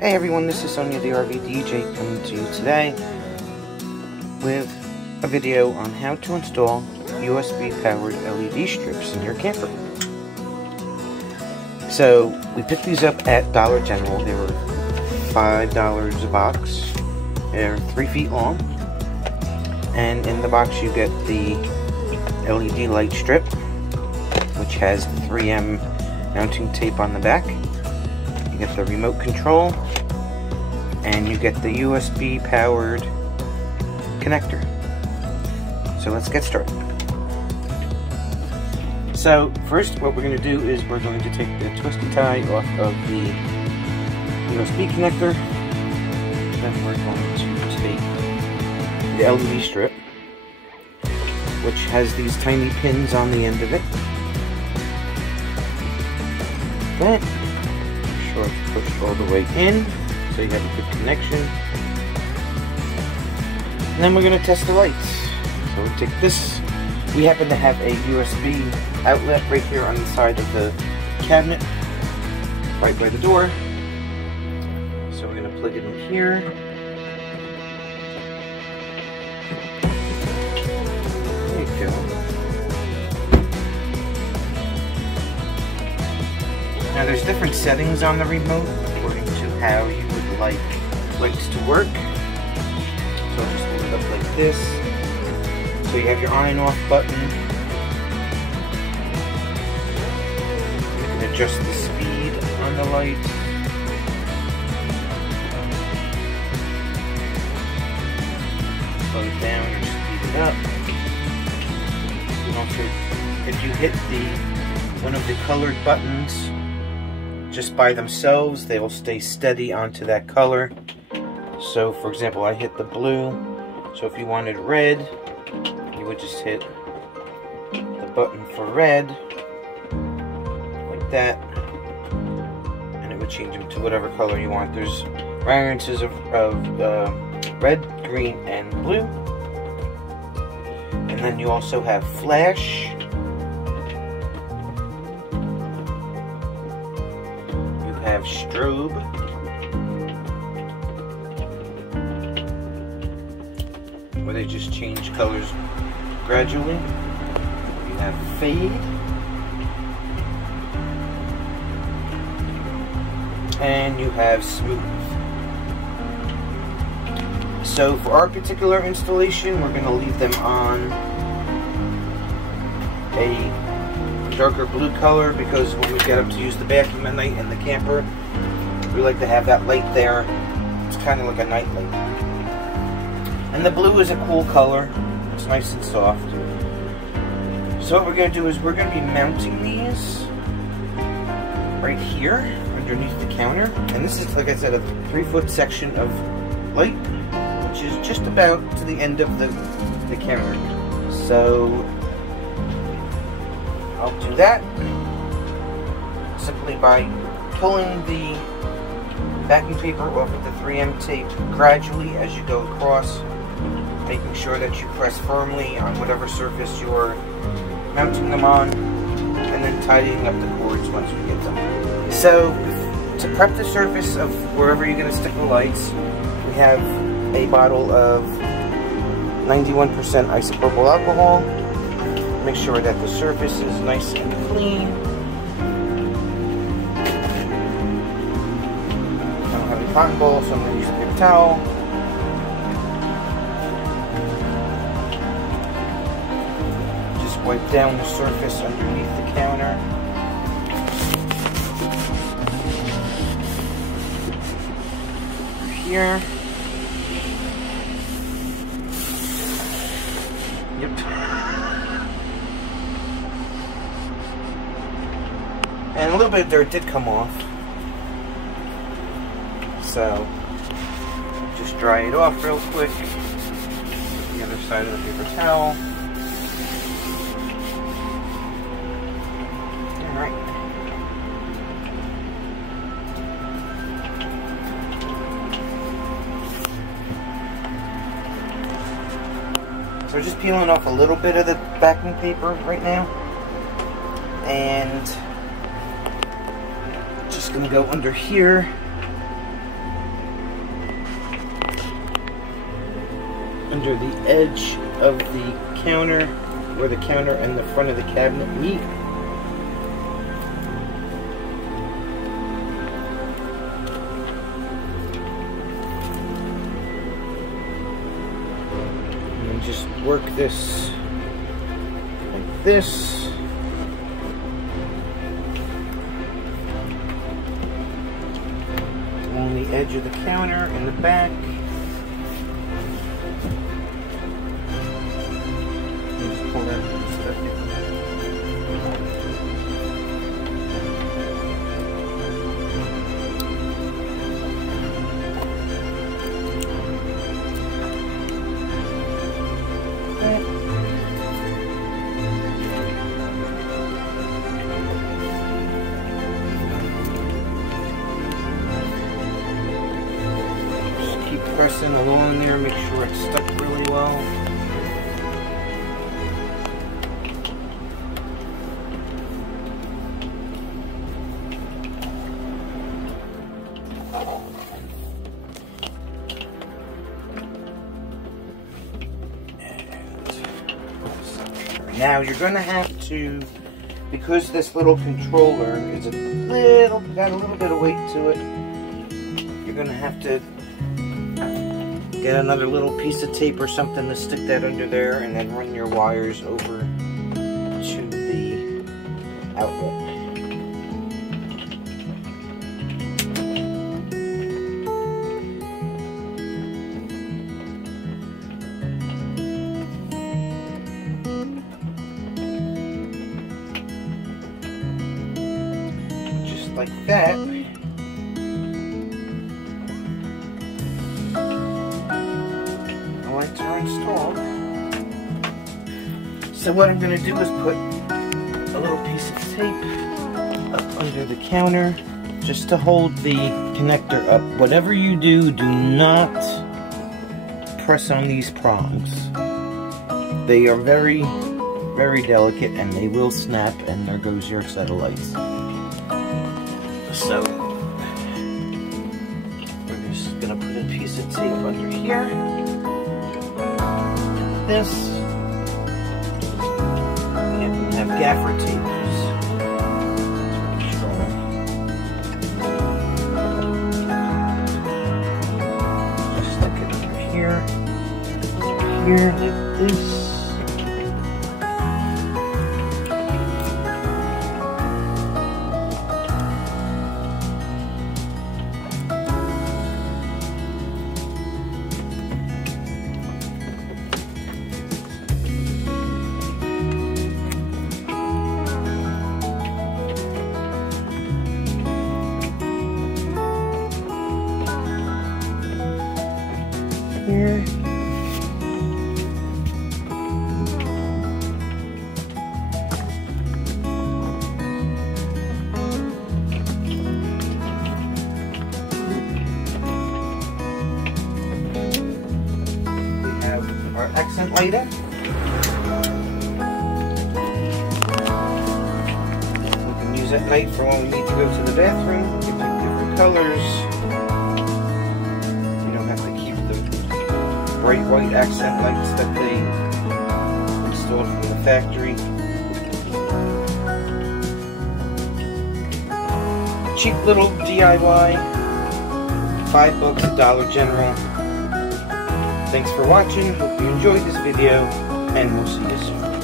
Hey everyone, this is Sonia the RV DJ coming to you today with a video on how to install USB powered LED strips in your camper. So we picked these up at Dollar General. They were $5 a box. They're 3 feet long, and in the box you get the LED light strip, which has 3M mounting tape on the back. You get the remote control, and you get the USB powered connector. So let's get started. So first what we're going to do is we're going to take the twisty tie off of the USB connector. Then we're going to take the LED strip, which has these tiny pins on the end of it. That it's pushed all the way in, so you have a good connection. And then we're going to test the lights. So we'll take this. We happen to have a USB outlet right here on the side of the cabinet, right by the door. So we're going to plug it in here. There you go. Now there's different settings on the remote according to how you would like lights to work. So I'll just hold it up like this. So you have your on and off button. You can adjust the speed on the light. Slow it down or speed it up. You can also, if you hit one of the colored buttons just by themselves, they will stay steady onto that color. So for example, I hit the blue, so if you wanted red, you would just hit the button for red, like that, and it would change them to whatever color you want. There's variances of red, green, and blue. And then you also have flash. Have strobe, where they just change colors gradually. You have fade, and you have smooth. So for our particular installation, we're going to leave them on a darker blue color, because when we get up to use the bathroom at night in the camper, we like to have that light there. It's kind of like a night light. And the blue is a cool color. It's nice and soft. So what we're going to do is we're going to be mounting these right here underneath the counter. And this is, like I said, a 3-foot section of light, which is just about to the end of the counter. So I'll do that simply by pulling the backing paper off of the 3M tape gradually as you go across, making sure that you press firmly on whatever surface you're mounting them on, and then tidying up the cords once we get them. So to prep the surface of wherever you're going to stick the lights, we have a bottle of 91% isopropyl alcohol. Make sure that the surface is nice and clean. I don't have a cotton ball, so I'm going to use a paper towel. Just wipe down the surface underneath the counter. Here. Yep. And a little bit of dirt did come off, so just dry it off real quick. The other side of the paper towel. Alright. So we're just peeling off a little bit of the backing paper right now, and just gonna go under here under the edge of the counter, where the counter and the front of the cabinet meet. And just work this like this. Along the edge of the counter in the back. Just pull that stuff in. Pressing along there, make sure it's stuck really well. Now you're going to have to, because this little controller is got a little bit of weight to it, you're going to have to get another little piece of tape or something to stick that under there, and then run your wires over to the outlet. Just like that. Are installed. So what I'm going to do is put a little piece of tape up under the counter just to hold the connector up. Whatever you do, do not press on these prongs. They are very, very delicate and they will snap, and there goes your set of lights. So we're just going to put a piece of tape under here. This. And we have gaffer tape. Just stick it under here, like this. Here. We have our accent lighter. We can use at night for when we need to go to the bathroom. We can pick different colors. Bright white accent lights that they installed from the factory. Cheap little DIY, $5 at Dollar General. Thanks for watching, hope you enjoyed this video, and we'll see you soon.